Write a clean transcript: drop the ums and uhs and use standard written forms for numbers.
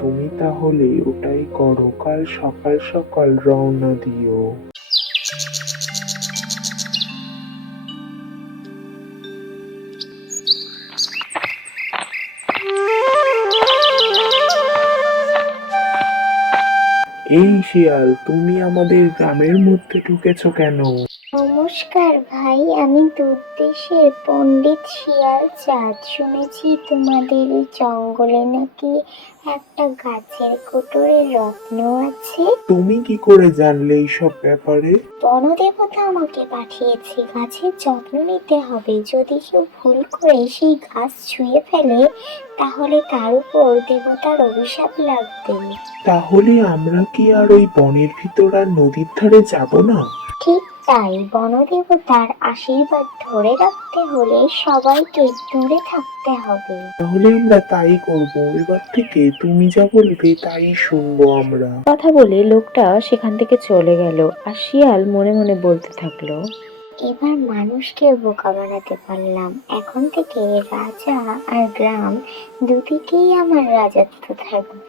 তুমি তাহলে ওটাই করো, কাল সকাল সকাল রওনা দিও। এই শিয়াল, তুমি আমাদের গ্রামের মধ্যে ঢুকেছো কেন? নমস্কার ভাই, আমি দুর্দেশের পণ্ডিত শিয়াল চাঁদ। শুনেছি তোমাদের এই জঙ্গলে নাকি একটা গাছের কোটরে রত্ন আছে। তুমি কি করে জানলে এইসব ব্যাপারে? বনদেবতা আমাকে পাঠিয়েছে। গাছের যত্ন নিতে হবে। যদি কেউ ভুল করে সেই গাছ ছুঁয়ে ফেলে তাহলে তার উপর দেবতার অভিশাপ লাগবে। তাহলে আমরা কি আর ওই বনের ভিতর আর নদীর ধারে যাব না? ঠিক তাই, বনদেবতার আশীর্বাদ ধরে রাখতে হলে সবাইকে দূরে থাকতে হবে। তাহলে আমরা তাই করব। এবার থেকে তুমি যা বলবে তাই শুনবো আমরা। কথা বলে লোকটা সেখান থেকে চলে গেল। আর শিয়াল মনে মনে বলতে থাকলো, এবার মানুষকে বোকা বানাতে পারলাম। এখন থেকে রাজা আর গ্রাম দুদিকেই আমার রাজত্ব থাকবে।